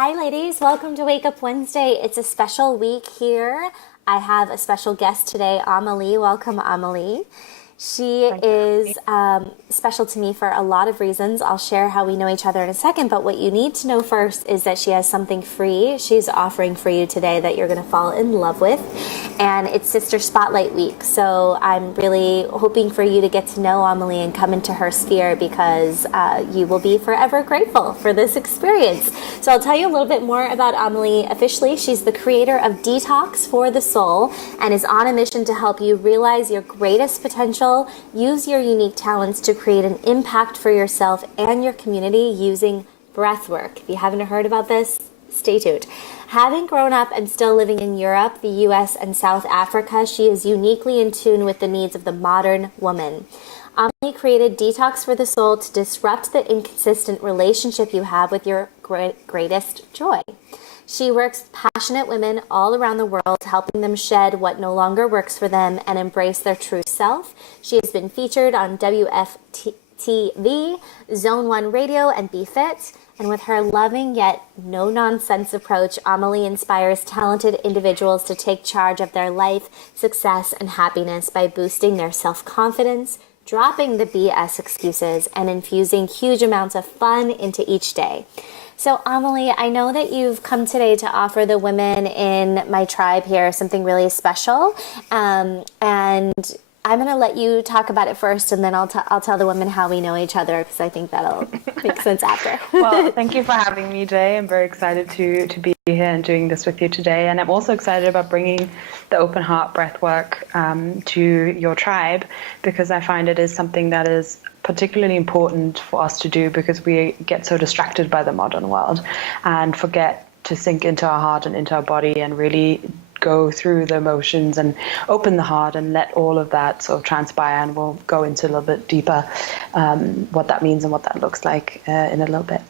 Hi, ladies. Welcome to Wake Up Wednesday. It's a special week here. I have a special guest today, Amelie. Welcome, Amelie. She is special to me for a lot of reasons. I'll share how we know each other in a second, but what you need to know first is that she has something free she's offering for you today that you're going to fall in love with, and it's Sister Spotlight Week. So I'm really hoping for you to get to know Amelie and come into her sphere because you will be forever grateful for this experience. So I'll tell you a little bit more about Amelie officially. She's the creator of Detox for the Soul and is on a mission to help you realize your greatest potential. Use your unique talents to create an impact for yourself and your community using breathwork. If you haven't heard about this, stay tuned. Having grown up and still living in Europe, the US, and South Africa, she is uniquely in tune with the needs of the modern woman. Amelie created Detox for the Soul to disrupt the inconsistent relationship you have with your greatest joy. She works with passionate women all around the world, helping them shed what no longer works for them and embrace their true self. She has been featured on WFTV, Zone 1 Radio, and BeFit. And with her loving yet no-nonsense approach, Amelie inspires talented individuals to take charge of their life, success, and happiness by boosting their self-confidence, dropping the BS excuses, and infusing huge amounts of fun into each day. So Amelie, I know that you've come today to offer the women in my tribe here something really special, and I'm going to let you talk about it first, and then I'll tell the women how we know each other, because I think that'll make sense after. Well, thank you for having me, Jay. I'm very excited to be here and doing this with you today, and I'm also excited about bringing the open heart breathwork to your tribe, because I find it is something that is particularly important for us to do because we get so distracted by the modern world and forget to sink into our heart and into our body and really go through the emotions and open the heart and let all of that sort of transpire. And we'll go into a little bit deeper what that means and what that looks like in a little bit.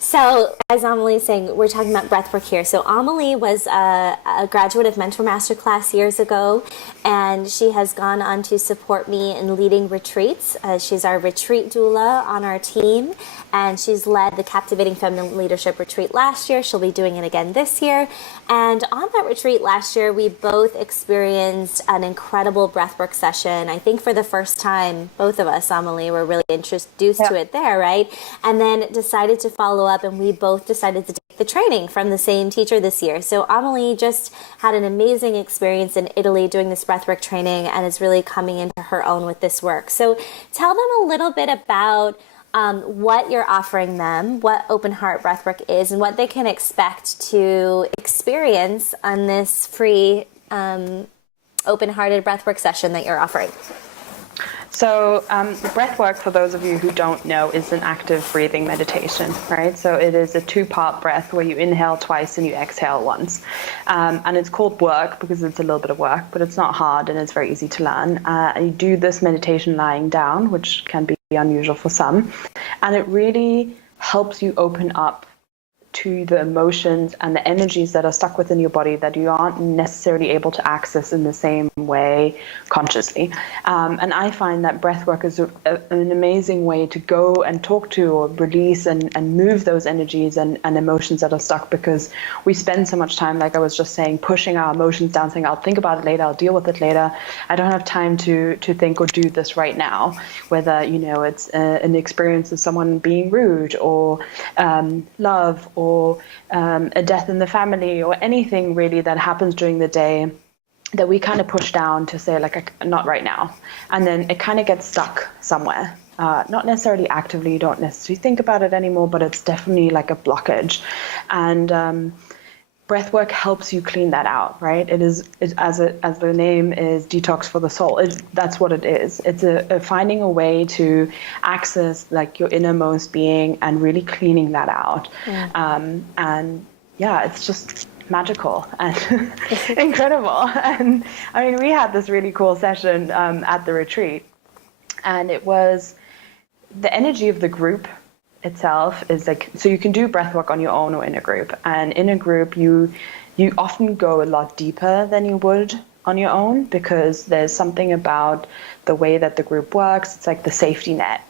So, as Amelie's saying, we're talking about breathwork here. So, Amelie was a graduate of Mentor Masterclass years ago, and she has gone on to support me in leading retreats. She's our retreat doula on our team, and she's led the Captivating Feminine Leadership Retreat last year. She'll be doing it again this year. And on that retreat last year, we both experienced an incredible breathwork session. I think for the first time, both of us, Amelie, were really introduced to it there, right? And then decided to follow up, and we both decided to take the training from the same teacher this year. So Amelie just had an amazing experience in Italy doing this breathwork training and is really coming into her own with this work. So tell them a little bit about what you're offering them, what open heart breathwork is, and what they can expect to experience on this free open-hearted breathwork session that you're offering. So breathwork, for those of you who don't know, is an active breathing meditation, right? So it is a two-part breath where you inhale twice and you exhale once. And it's called work because it's a little bit of work, but it's not hard and it's very easy to learn. And you do this meditation lying down, which can be unusual for some. And it really helps you open up to the emotions and the energies that are stuck within your body that you aren't necessarily able to access in the same way consciously. And I find that breathwork is an amazing way to go and talk to or release and move those energies and emotions that are stuck, because we spend so much time, like I was just saying, pushing our emotions down, saying, I'll think about it later, I'll deal with it later. I don't have time to think or do this right now, whether, it's an experience of someone being rude or love or a death in the family or anything really that happens during the day that we kind of push down to say, like, not right now. And then it kind of gets stuck somewhere. Not necessarily actively, you don't necessarily think about it anymore, but it's definitely like a blockage. And breathwork helps you clean that out, right? As the name is, Detox for the Soul. That's what it is. It's a finding a way to access like your innermost being and really cleaning that out. And yeah, it's just magical and incredible. And I mean, we had this really cool session at the retreat, and it was the energy of the group itself is like, so you can do breathwork on your own or in a group, and in a group you often go a lot deeper than you would on your own, because there's something about the way that the group works. It's like the safety net.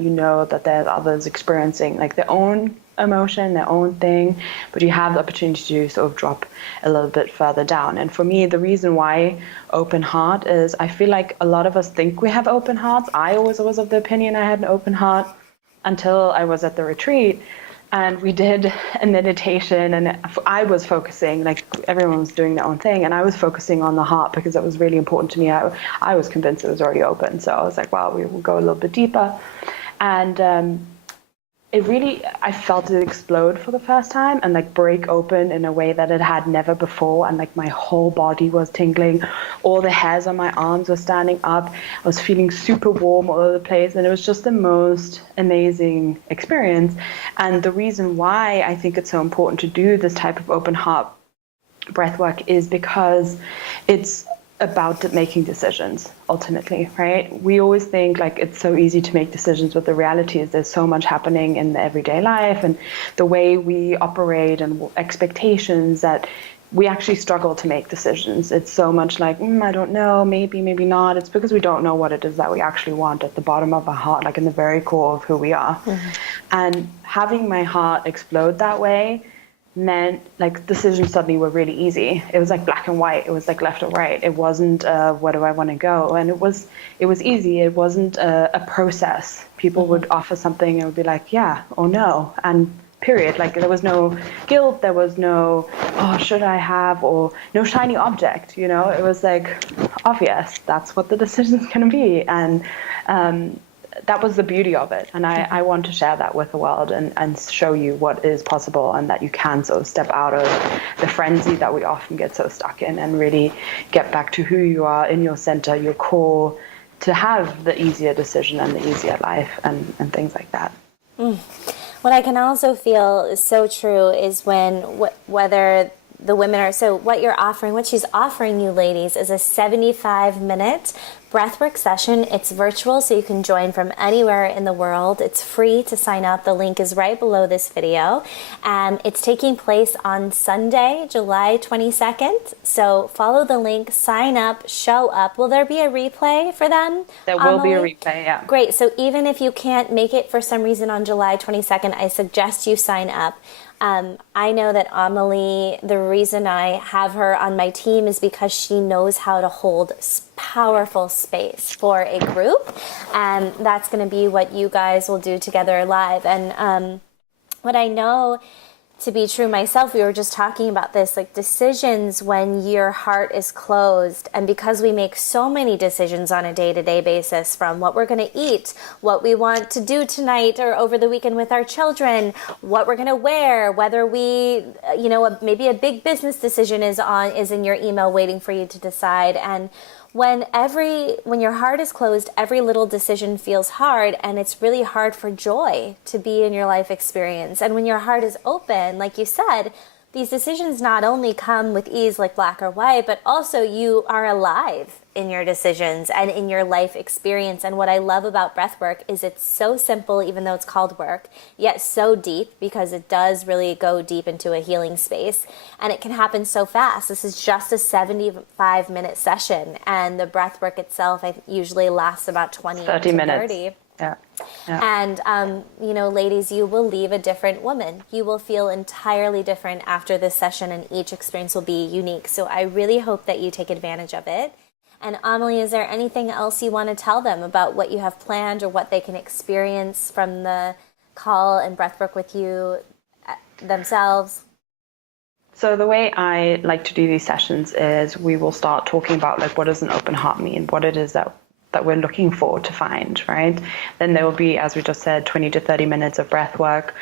You know that there's others experiencing like their own emotion, their own thing, but you have the opportunity to sort of drop a little bit further down. And for me, the reason why open heart is I feel like a lot of us think we have open hearts. I always was of the opinion I had an open heart until I was at the retreat. And we did a meditation, and I was focusing, like everyone was doing their own thing, and I was focusing on the heart because it was really important to me. I was convinced it was already open. So I was like, wow, we will go a little bit deeper. And I felt it explode for the first time and like break open in a way that it had never before. And like my whole body was tingling. All the hairs on my arms were standing up. I was feeling super warm all over the place. And it was just the most amazing experience. And the reason why I think it's so important to do this type of open heart breath work is because it's about making decisions ultimately, right? We always think like it's so easy to make decisions, but the reality is there's so much happening in the everyday life and the way we operate and expectations that we actually struggle to make decisions. It's so much like, I don't know, maybe not. It's because we don't know what it is that we actually want at the bottom of our heart, like in the very core of who we are. Mm-hmm. And having my heart explode that way meant like decisions suddenly were really easy. It was like black and white. It was like left or right. It wasn't where do I want to go? And it was easy. It wasn't a process. People mm-hmm. would offer something and would be like, yeah or no, and period. Like there was no guilt. There was no, oh, should I have, or no shiny object. It was like obvious. That's what the decision's going to be. And that was the beauty of it. And I want to share that with the world and show you what is possible and that you can sort of step out of the frenzy that we often get so stuck in and really get back to who you are in your center, your core, to have the easier decision and the easier life and things like that. What I can also feel is so true is when whether the women are, so what she's offering you ladies is a 75-minute breathwork session. It's virtual, so you can join from anywhere in the world. It's free to sign up. The link is right below this video. And it's taking place on Sunday, July 22nd. So follow the link, sign up, show up. Will there be a replay for them? There will be a replay, yeah. Great. So even if you can't make it for some reason on July 22nd, I suggest you sign up. I know that Amelie, the reason I have her on my team is because she knows how to hold powerful space for a group. And that's going to be what you guys will do together live. And what I know to be true myself, we were just talking about this, like decisions when your heart is closed. And because we make so many decisions on a day-to-day basis, from what we're going to eat, what we want to do tonight or over the weekend with our children, what we're going to wear, whether we, maybe a big business decision is in your email waiting for you to decide. And when your heart is closed, every little decision feels hard, and it's really hard for joy to be in your life experience. And when your heart is open, like you said, these decisions not only come with ease like black or white, but also you are alive in your decisions and in your life experience. And what I love about breathwork is it's so simple, even though it's called work, yet so deep, because it does really go deep into a healing space. And it can happen so fast. This is just a 75-minute session. And the breathwork itself usually lasts about 20 30 to minutes. 30. Yeah. And, ladies, you will leave a different woman. You will feel entirely different after this session, and each experience will be unique. So I really hope that you take advantage of it. And Amelie, is there anything else you want to tell them about what you have planned or what they can experience from the call and breathwork with you themselves? So the way I like to do these sessions is we will start talking about like what does an open heart mean, what it is that we're looking for to find, right? Then there will be, as we just said, 20 to 30 minutes of breath work,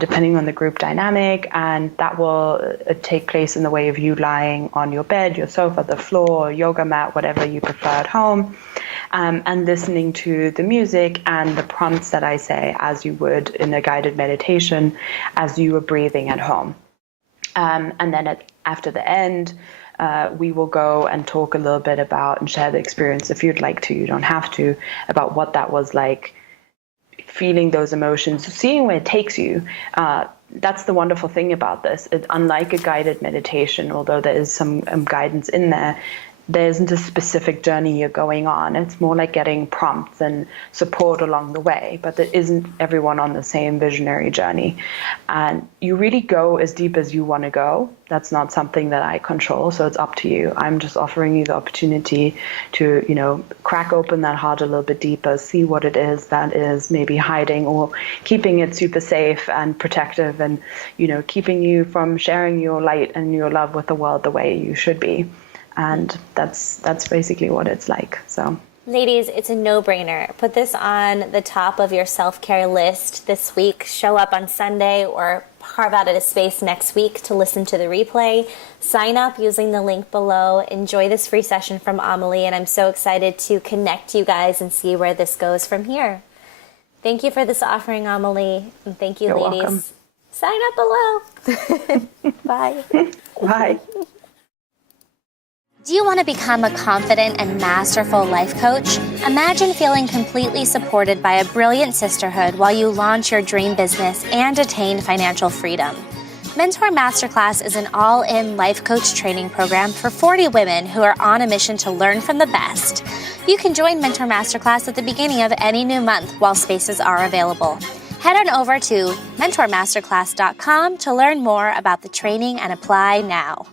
depending on the group dynamic, and that will take place in the way of you lying on your bed, your sofa, the floor, yoga mat, whatever you prefer at home, and listening to the music and the prompts that I say as you would in a guided meditation as you were breathing at home. And then after the end, we will go and talk a little bit about and share the experience if you'd like to. You don't have to, about what that was like, feeling those emotions, seeing where it takes you. That's the wonderful thing about this. Unlike a guided meditation, although there is some guidance in there, there isn't a specific journey you're going on. It's more like getting prompts and support along the way, but there isn't everyone on the same visionary journey. And you really go as deep as you want to go. That's not something that I control, so it's up to you. I'm just offering you the opportunity to, crack open that heart a little bit deeper, see what it is that is maybe hiding or keeping it super safe and protective and, keeping you from sharing your light and your love with the world the way you should be. And that's basically what it's like. So, ladies, it's a no-brainer. Put this on the top of your self-care list this week. Show up on Sunday or carve out a space next week to listen to the replay. Sign up using the link below. Enjoy this free session from Amelie, and I'm so excited to connect you guys and see where this goes from here. Thank you for this offering, Amelie, and thank you, You're ladies. welcome. Sign up below. Bye. Bye. Do you want to become a confident and masterful life coach? Imagine feeling completely supported by a brilliant sisterhood while you launch your dream business and attain financial freedom. Mentor Masterclass is an all-in life coach training program for 40 women who are on a mission to learn from the best. You can join Mentor Masterclass at the beginning of any new month while spaces are available. Head on over to mentormasterclass.com to learn more about the training and apply now.